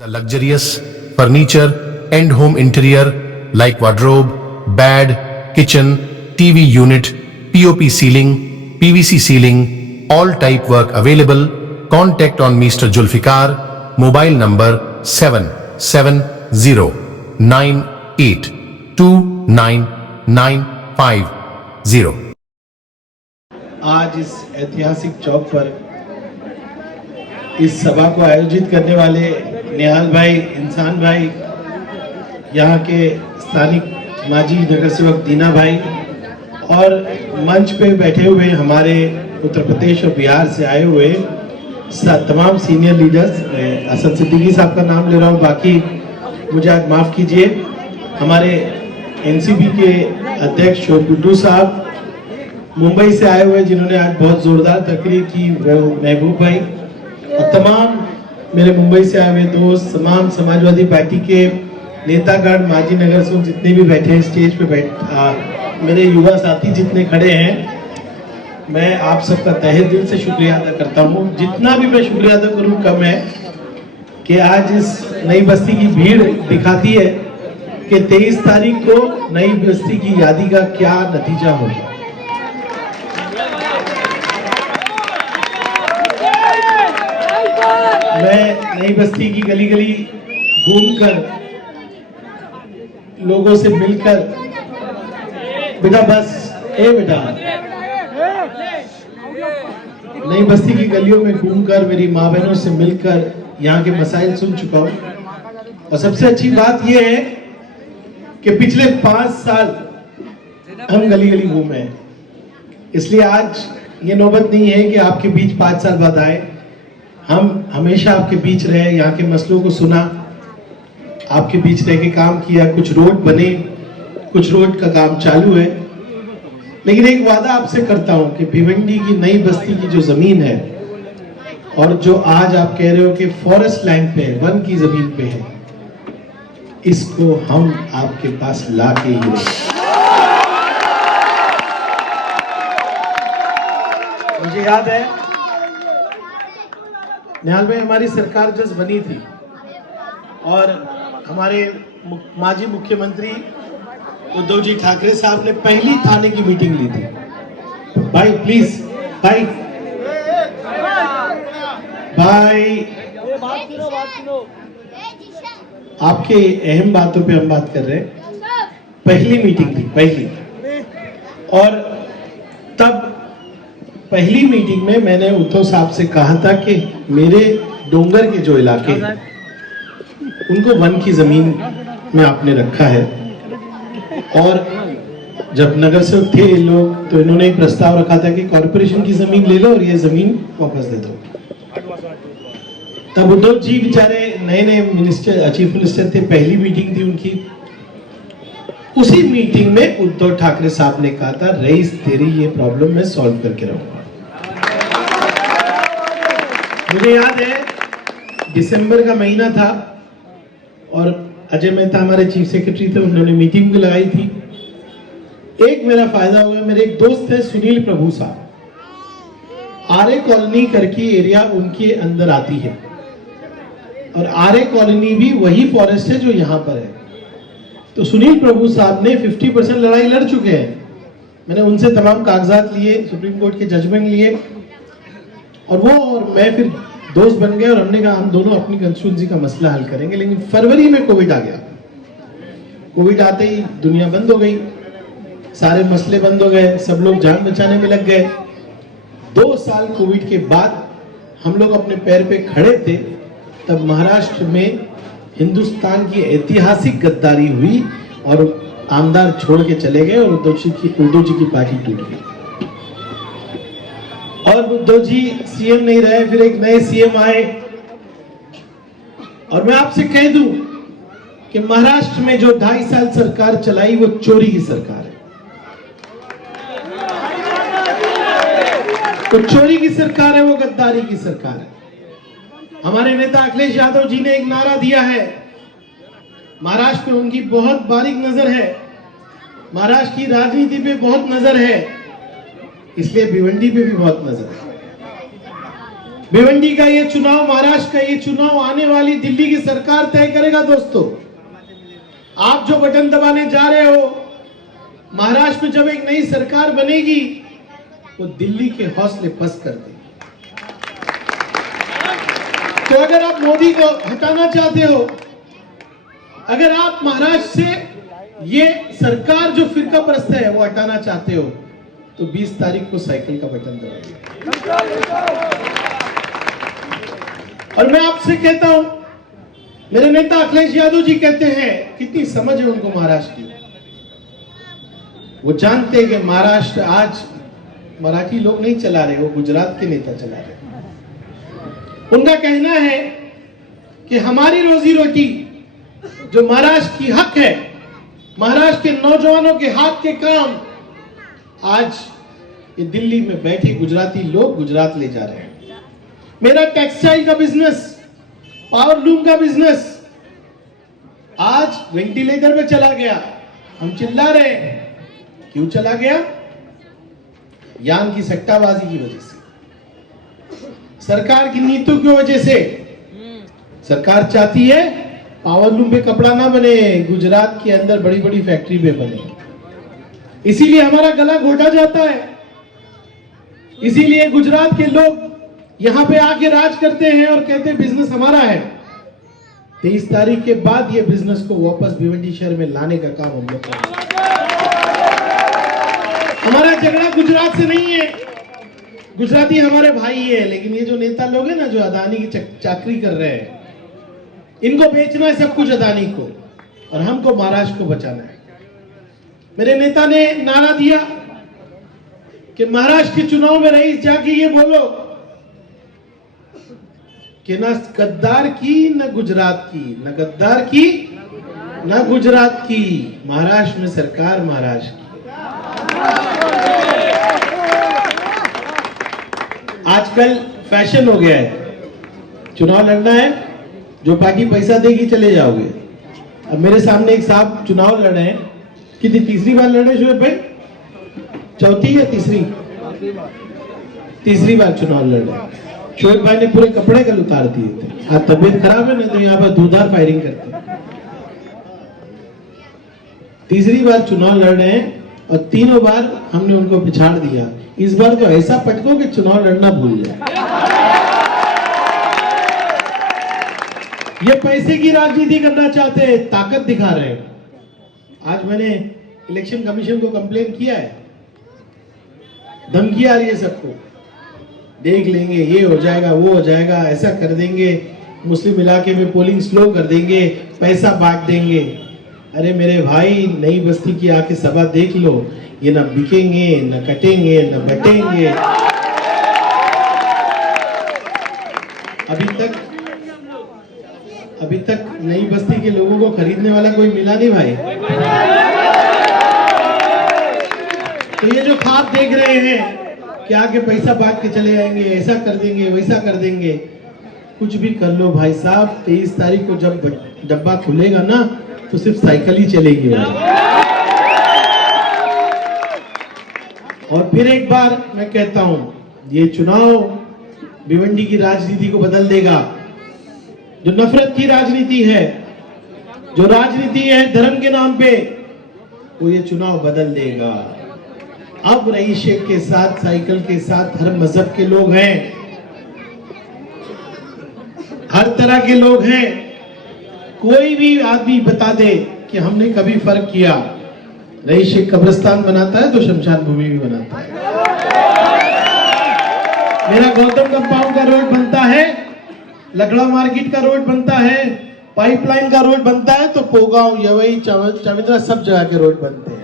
The luxurious furniture and home interior like wardrobe, bed, kitchen, TV unit, POP ceiling, PVC ceiling, all type work available. Contact on Mr. Julfikar, mobile number 7709829950. आज इस ऐतिहासिक चौक पर इस सभा को आयोजित करने वाले निहाल भाई, इंसान भाई, यहाँ के स्थानिक माजी नगर सेवक दीना भाई और मंच पे बैठे हुए हमारे उत्तर प्रदेश और बिहार से आए हुए तमाम सीनियर लीडर्स, असद सिद्दीकी साहब का नाम ले रहा हूँ, बाकी मुझे आज माफ़ कीजिए, हमारे एनसीपी के अध्यक्ष शोर गुड्डू साहब, मुंबई से आए हुए जिन्होंने आज बहुत ज़ोरदार तकरीर की महबूब भाई, और तमाम मेरे मुंबई से आए हुए दोस्त, तमाम समाजवादी पार्टी के नेतागण, माजी नगर सेवक जितने भी बैठे हैं स्टेज पे मेरे युवा साथी जितने खड़े हैं, मैं आप सबका तहे दिल से शुक्रिया अदा करता हूँ। जितना भी मैं शुक्रिया अदा करूँ कम है कि आज इस नई बस्ती की भीड़ दिखाती है कि 23 तारीख को नई बस्ती की यादी का क्या नतीजा होगा। मैं नई बस्ती की गली गली घूमकर लोगों से मिलकर, बेटा बस बेटा, नई बस्ती की गलियों में घूमकर मेरी माँ बहनों से मिलकर यहाँ के मसाइल सुन चुका हूँ, और सबसे अच्छी बात यह है कि पिछले 5 साल हम गली गली घूमे हैं, इसलिए आज ये नौबत नहीं है कि आपके बीच 5 साल बाद आए। हम हमेशा आपके बीच रहे, यहाँ के मसलों को सुना, आपके बीच रह के काम किया, कुछ रोड बने, कुछ रोड का काम चालू है, लेकिन एक वादा आपसे करता हूं कि भिवंडी की नई बस्ती की जो जमीन है और जो आज आप कह रहे हो कि फॉरेस्ट लैंड पे है, वन की जमीन पे है, इसको हम आपके पास ला के ही रहेंगे। मुझे याद है निहाल भाई, हमारी सरकार जस्ट बनी थी और हमारे माजी मुख्यमंत्री उद्धव जी ठाकरे साहब ने पहली थाने की मीटिंग ली थी। भाई प्लीज, भाई आपके अहम बातों पे हम बात कर रहे हैं। पहली मीटिंग थी, पहली, और तब पहली मीटिंग में मैंने उद्धव साहब से कहा था कि मेरे डोंगर के जो इलाके उनको वन की जमीन में आपने रखा है, और जब नगर सेवक थे लोग तो इन्होंने एक प्रस्ताव रखा था कि कॉर्पोरेशन की जमीन ले लो और ये जमीन वापस दे दो। तब उद्धव जी बेचारे नए नए मिनिस्टर, चीफ मिनिस्टर थे, पहली मीटिंग थी उनकी। उसी मीटिंग में उद्धव ठाकरे साहब ने कहा था, रईस तेरी ये प्रॉब्लम मैं सॉल्व करके रहूंगा। मुझे याद है दिसंबर का महीना था और अजय मेहता हमारे चीफ सेक्रेटरी थे, उन्होंने मीटिंग भी लगाई थी। एक मेरा फायदा हो गया, मेरे एक दोस्त है सुनील प्रभु साहब, आर्य कॉलोनी करके एरिया उनके अंदर आती है, और आर्य कॉलोनी भी वही फॉरेस्ट है जो यहाँ पर है। तो सुनील प्रभु साहब ने 50% लड़ाई लड़ चुके हैं। मैंने उनसे तमाम कागजात लिए, सुप्रीम कोर्ट के जजमेंट लिए, और वो और मैं फिर दोस्त बन गए और हमने कहा हम दोनों अपनी कंस्टिट्यूंसी का मसला हल करेंगे। लेकिन फरवरी में कोविड आ गया। कोविड आते ही दुनिया बंद हो गई, सारे मसले बंद हो गए, सब लोग जान बचाने में लग गए। 2 साल कोविड के बाद हम लोग अपने पैर पे खड़े थे, तब महाराष्ट्र में हिंदुस्तान की ऐतिहासिक गद्दारी हुई और आमदार छोड़ के चले गए और उद्धव जी की पार्टी टूट गई, और उद्धव जी सीएम नहीं रहे, फिर एक नए सीएम आए। और मैं आपसे कह दूं कि महाराष्ट्र में जो 2.5 साल सरकार चलाई वो चोरी की सरकार है। तो चोरी की सरकार है, वो गद्दारी की सरकार है। हमारे नेता अखिलेश यादव जी ने एक नारा दिया है, महाराष्ट्र में उनकी बहुत बारीक नजर है, महाराष्ट्र की राजनीति पे बहुत नजर है, इसलिए भिवंडी पे भी बहुत नजर है। भिवंडी का ये चुनाव, महाराष्ट्र का ये चुनाव आने वाली दिल्ली की सरकार तय करेगा। दोस्तों, आप जो बटन दबाने जा रहे हो, महाराष्ट्र में जब एक नई सरकार बनेगी वो दिल्ली के हौसले पस्त कर देगी। तो अगर आप मोदी को हटाना चाहते हो, अगर आप महाराष्ट्र से ये सरकार जो फिरका परस्त है वो हटाना चाहते हो, तो 20 तारीख को साइकिल का बटन दबाइए। और मैं आपसे कहता हूं, मेरे नेता अखिलेश यादव जी कहते हैं, कितनी समझ है उनको महाराष्ट्र की। वो जानते हैं कि महाराष्ट्र आज मराठी लोग नहीं चला रहे, वो गुजरात के नेता चला रहे। उनका कहना है कि हमारी रोजी रोटी जो महाराष्ट्र की हक है, महाराष्ट्र के नौजवानों के हाथ के काम, आज ये दिल्ली में बैठे गुजराती लोग गुजरात ले जा रहे हैं। मेरा टेक्सटाइल का बिजनेस, पावर लूम का बिजनेस आज वेंटिलेटर पे चला गया। हम चिल्ला रहे हैं, क्यों चला गया? यान की सट्टाबाजी की वजह से, सरकार की नीतियों की वजह से। सरकार चाहती है पावर लूम पे कपड़ा ना बने, गुजरात के अंदर बड़ी बड़ी फैक्ट्री पे बने। इसीलिए हमारा गला घोटा जाता है, इसीलिए गुजरात के लोग यहां पे आके राज करते हैं और कहते हैं बिजनेस हमारा है। 23 तारीख के बाद ये बिजनेस को वापस भिवंडी शहर में लाने का काम हम लोग करेंगे। हमारा झगड़ा गुजरात से नहीं है, गुजराती हमारे भाई है, लेकिन ये जो नेता लोग हैं ना, जो अदानी की चाकरी कर रहे हैं, इनको बेचना है सब कुछ अदानी को, और हमको महाराष्ट्र को बचाना है। मेरे नेता ने नारा दिया कि महाराष्ट्र के चुनाव में रईस जाके ये बोलो कि न गद्दार की न गुजरात की, न गद्दार की न गुजरात की, महाराष्ट्र में सरकार महाराष्ट्र की। आजकल फैशन हो गया है, चुनाव लड़ना है, जो पार्टी पैसा देगी चले जाओगे। अब मेरे सामने एक साहब चुनाव लड़ रहे हैं, कितनी तीसरी बार लड़ रहे शोएब भाई? चौथी या तीसरी? तीसरी बार चुनाव लड़ रहे हैं। शोएब भाई ने पूरे कपड़े कल उतार दिए थे। आज तबीयत खराब है, नहीं तो यहाँ पर धूधार फायरिंग करते। तीसरी बार चुनाव लड़ रहे हैं और तीनों बार हमने उनको पिछाड़ दिया। इस बार तो ऐसा पटको कि चुनाव लड़ना भूल जाए। ये पैसे की राजनीति करना चाहते हैं, ताकत दिखा रहे हैं। आज मैंने इलेक्शन कमीशन को कंप्लेन किया है, धमकी आ रही है सबको, देख लेंगे, ये हो जाएगा, वो हो जाएगा, ऐसा कर देंगे, मुस्लिम इलाके में पोलिंग स्लो कर देंगे, पैसा बांट देंगे। अरे मेरे भाई, नई बस्ती की आके सभा देख लो, ये ना बिकेंगे, ना कटेंगे, ना बटेंगे। अभी तक नई बस्ती के लोगों को खरीदने वाला कोई मिला नहीं भाई। तो ये जो ख्वाब देख रहे हैं कि आगे पैसा बांट के चले आएंगे, ऐसा कर देंगे, वैसा कर देंगे, कुछ भी कर लो भाई साहब, 23 तारीख को जब डब्बा खुलेगा ना, तो सिर्फ साइकिल ही चलेगी भाई। और फिर एक बार मैं कहता हूं, ये चुनाव भिवंडी की राजनीति को बदल देगा। जो नफरत की राजनीति है, जो राजनीति है धर्म के नाम पे, वो ये चुनाव बदल देगा। अब रईस शेख के साथ, साइकिल के साथ हर मजहब के लोग हैं, हर तरह के लोग हैं। कोई भी आदमी बता दे कि हमने कभी फर्क किया। रईस शेख कब्रिस्तान बनाता है तो शमशान भूमि भी बनाता है। मेरा गौतम कंपाउंड का रोड बनता है, लकड़ा मार्केट का रोड बनता है, पाइपलाइन का रोड बनता है, तो पोगांव, यवई, चविंद्रा, सब जगह के रोड बनते हैं।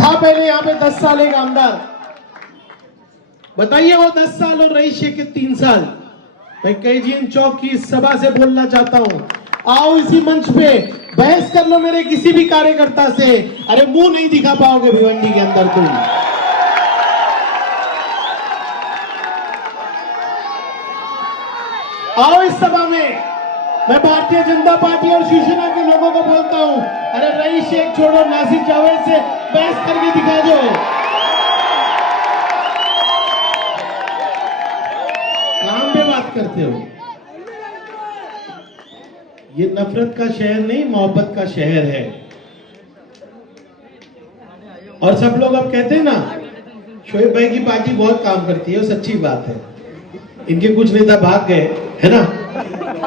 था पहले यहाँ पे 10 साल एक आमदार, बताइए वो 10 साल और रईस शेख के 3 साल। मैं केजीएन चौक की इस सभा से बोलना चाहता हूं, आओ इसी मंच पे बहस कर लो मेरे किसी भी कार्यकर्ता से। अरे मुंह नहीं दिखा पाओगे भिवंडी के अंदर तुम। आओ इस सभा में। मैं भारतीय जनता पार्टी और शिवसेना के लोगों को बोलता हूं, अरे रईस शेख छोड़ो, नासिर जावेद से बहस करके दिखा दो। करते हो? ये नफरत का शहर नहीं, मोहब्बत का शहर है। और सब लोग अब कहते हैं ना, शोएब भाई की पार्टी बहुत काम करती है, वो सच्ची बात है। इनके कुछ नेता भाग गए, है ना?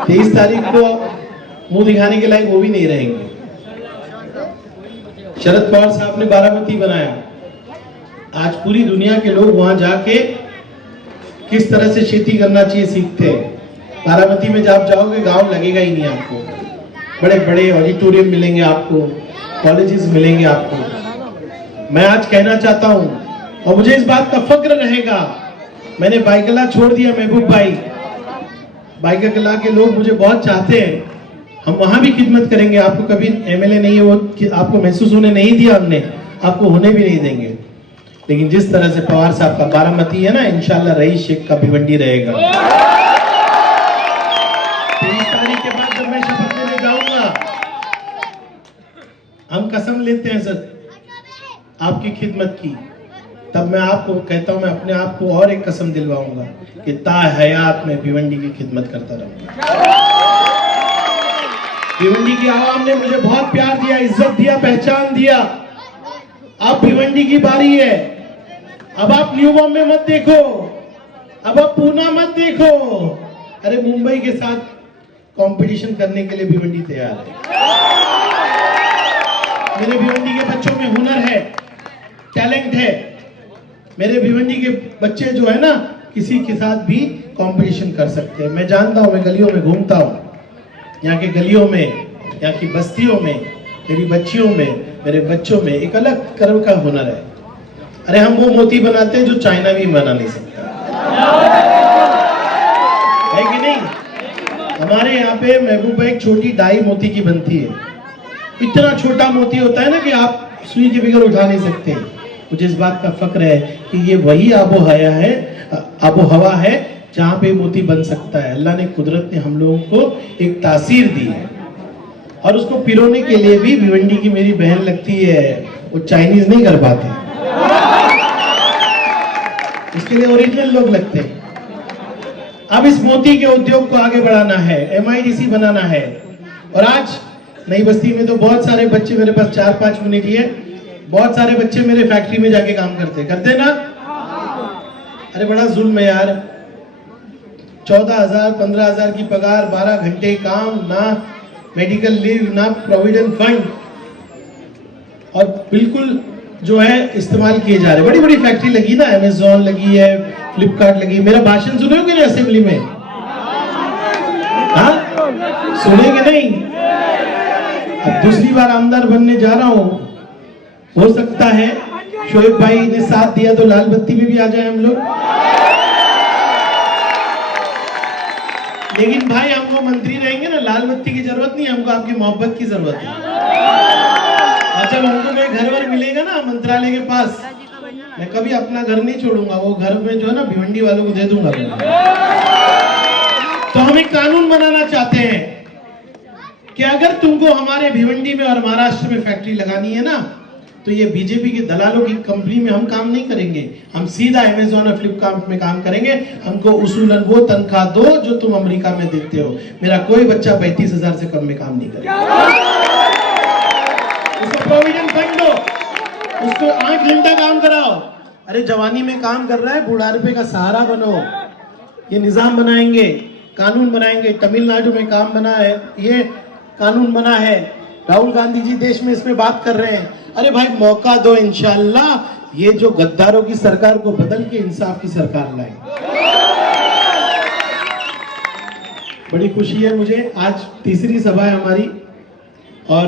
23 तारीख को मुंह दिखाने के लायक वो भी नहीं रहेंगे। शरद पवार साहब ने बारामती बनाया, आज पूरी दुनिया के लोग वहां जाके किस तरह से खेती करना चाहिए सीखते हैं। बारामती में जब जाओगे गांव लगेगा ही नहीं आपको, बड़े बड़े ऑडिटोरियम मिलेंगे आपको, कॉलेजेस मिलेंगे आपको। मैं आज कहना चाहता हूं और मुझे इस बात का फक्र रहेगा, मैंने बाइकला छोड़ दिया, महबूब भाई, बाइकला के लोग मुझे बहुत चाहते हैं, हम वहां भी खिदमत करेंगे। आपको कभी एमएलए नहीं है वो आपको महसूस होने नहीं दिया हमने, आपको होने भी नहीं देंगे। लेकिन जिस तरह से पवार साहब का बारामती है ना, इंशाल्लाह रईस शेख का भिवंडी रहेगा। 23 तारीख के बाद जब मैं शपथ लेने जाऊंगा, हम कसम लेते हैं सर आपकी खिदमत की, तब मैं आपको कहता हूं, मैं अपने आप को और एक कसम दिलवाऊंगा कि ता हयात में भिवंडी की खिदमत करता रहूंगा। भिवंडी की आवाम ने मुझे बहुत प्यार दिया, इज्जत दिया, पहचान दिया। अब भिवंडी की बारी है। अब आप न्यू बॉम्बे मत देखो, अब आप पूना मत देखो, अरे मुंबई के साथ कंपटीशन करने के लिए भिवंडी तैयार है। मेरे भिवंडी के बच्चों में हुनर है, टैलेंट है। मेरे भिवंडी के बच्चे जो है ना, किसी के साथ भी कंपटीशन कर सकते हैं। मैं जानता हूं, मैं गलियों में घूमता हूं, यहाँ के गलियों में, यहाँ की बस्तियों में, मेरी बच्चियों में, मेरे बच्चों में एक अलग कर्व का हुनर है। अरे हम वो मोती बनाते हैं जो चाइना भी बना नहीं सकता, है कि नहीं? हमारे यहाँ पे महबूब भाई एक छोटी डाई मोती की बनती है, इतना छोटा मोती होता है ना कि आप सुई के बगैर उठा नहीं सकते। मुझे इस बात का फक्र है कि ये वही आबो हवा है जहाँ पे मोती बन सकता है। अल्लाह ने, कुदरत ने हम लोगों को एक तासीर दी है, और उसको पिरोने के लिए भी भिवंडी की मेरी बहन लगती है, वो चाइनीज नहीं कर पाते, इसके लिए ओरिजिनल लोग लगते हैं। अब इस मोती के उद्योग को आगे बढ़ाना है, MIDC बनाना है। और आज नई बस्ती में तो बहुत सारे बच्चे, मेरे पास 4-5 मिनट ही है, बहुत सारे बच्चे मेरे फैक्ट्री में जाके काम करते ना। अरे बड़ा जुल्म है यार, 14,000 15,000 की पगार, 12 घंटे काम, ना मेडिकल लीव, ना प्रोविडेंट फंड, और बिल्कुल जो है इस्तेमाल किए जा रहे। बड़ी बड़ी फैक्ट्री लगी ना, अमेज़न लगी है, फ्लिपकार्ट लगी। मेरा भाषण सुनोगे ना असेंबली में? हाँ, सुनेंगे नहीं? अब दूसरी बार आमदार बनने जा रहा हूं, हो सकता है शोएब भाई ने साथ दिया तो लाल बत्ती में भी आ जाए हम लोग। लेकिन भाई हमको मंत्री रहेंगे ना, लाल बत्ती की जरूरत नहीं, हमको आपकी मोहब्बत की जरूरत है। और जब हमको कोई घर वर मिलेगा ना मंत्रालय के पास, मैं कभी अपना घर नहीं छोड़ूंगा, वो घर में जो है ना भिवंडी वालों को दे दूंगा। तो हम एक कानून बनाना चाहते हैं कि अगर तुमको हमारे भिवंडी में और महाराष्ट्र में फैक्ट्री लगानी है ना, तो ये बीजेपी के दलालों की कंपनी में हम काम नहीं करेंगे, हम सीधा अमेज़न और फ्लिपकार्ट में काम करेंगे। हमको उसूलन वो तनख्वाह दो जो तुम अमेरिका में देते हो। मेरा कोई बच्चा 35,000 से कम में काम नहीं करेगा। उसको प्रोविडेंट फंड दो, उसको 8 घंटा काम कराओ। अरे जवानी में काम कर रहा है, बुढ़ापे का सहारा बनो। ये निजाम बनाएंगे, कानून बनाएंगे। तमिलनाडु में काम बना है, ये कानून बना है। राहुल गांधी जी देश में इसमें बात कर रहे हैं। अरे भाई मौका दो, इंशाल्लाह ये जो गद्दारों की सरकार को बदल के इंसाफ की सरकार लाए। बड़ी खुशी है मुझे, आज तीसरी सभा है हमारी, और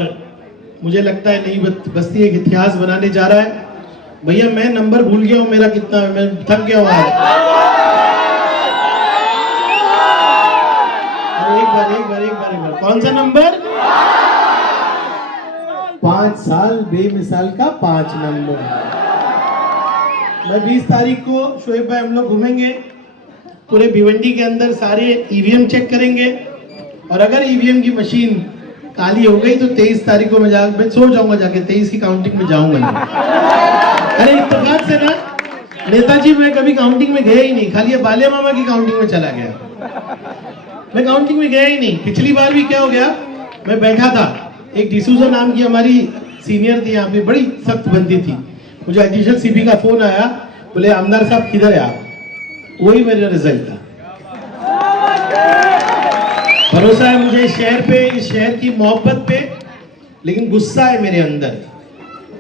मुझे लगता है नई बस्ती एक इतिहास बनाने जा रहा है। भैया मैं नंबर भूल गया हूं, मेरा कितना है, मैं थक गया हूं आज। एक बार कौन सा नंबर? 5 साल बेमिसाल का 5 नंबर। मैं 20 तारीख को शोएब भाई हम लोग घूमेंगे पूरे भिवंडी के अंदर, सारे ईवीएम चेक करेंगे, और अगर ईवीएम की मशीन काली हो गई तो 23 तारीख को मैं सो जाऊंगा, जाके 23 की काउंटिंग में जाऊंगा। अरे इत्तेफाक से ना नेताजी मैं कभी काउंटिंग में गया ही नहीं, खाली ये बालिया मामा की काउंटिंग में चला गया। मैं काउंटिंग में गया ही नहीं। पिछली बार भी क्या हो गया, मैं बैठा था, एक डिसूजा नाम की हमारी सीनियर थी यहाँ पे, बड़ी सख्त बंदी थी। मुझे एडिशनल सीपी का फोन आया, बोले आमदार साहब किधर है आप? वही मेरा रिजल्ट था। भरोसा है मुझे इस शहर पे, इस शहर की मोहब्बत पे, लेकिन गुस्सा है मेरे अंदर।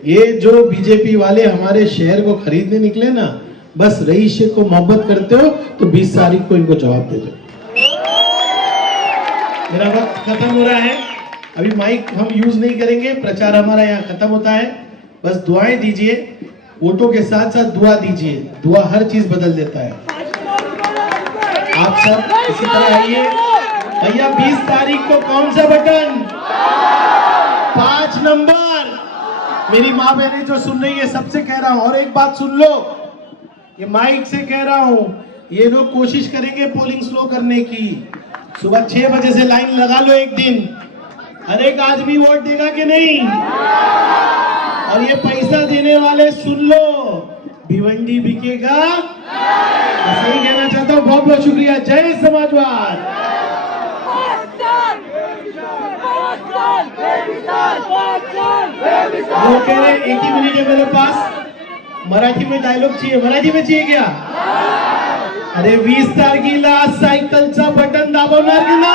ये जो बीजेपी वाले हमारे शहर को खरीदने निकले ना, बस रईस शेख को मोहब्बत करते हो तो 20 तारीख को इनको जवाब दे दो। मेरा वक्त खत्म हो रहा है, अभी माइक हम यूज नहीं करेंगे, प्रचार हमारा यहाँ खत्म होता है। बस दुआएं दीजिए, वोटों के साथ साथ दुआ दीजिए, दुआ हर चीज बदल देता है। आप सब इसी तरह आइए। भैया 20 तारीख को कौन सा बटन? 5 नंबर। मेरी माँ बहनें जो सुन रही है सबसे कह रहा हूं, और एक बात सुन लो, ये माइक से कह रहा हूं, ये लोग कोशिश करेंगे पोलिंग स्लो करने की। सुबह 6 बजे से लाइन लगा लो एक दिन, हर एक आदमी वोट देगा कि नहीं? और ये पैसा देने वाले सुन लो, भिवंडी बिकेगा। मैं सही कहना चाहता हूँ। बहुत बहुत शुक्रिया। जय समाजवाद। वो कह रहे 1 ही मिनट है मेरे पास, मराठी में डायलॉग चाहिए। मराठी में चाहिए क्या? अरे 20 तारखेला सायकलचा बटन दाबवणार की नाही?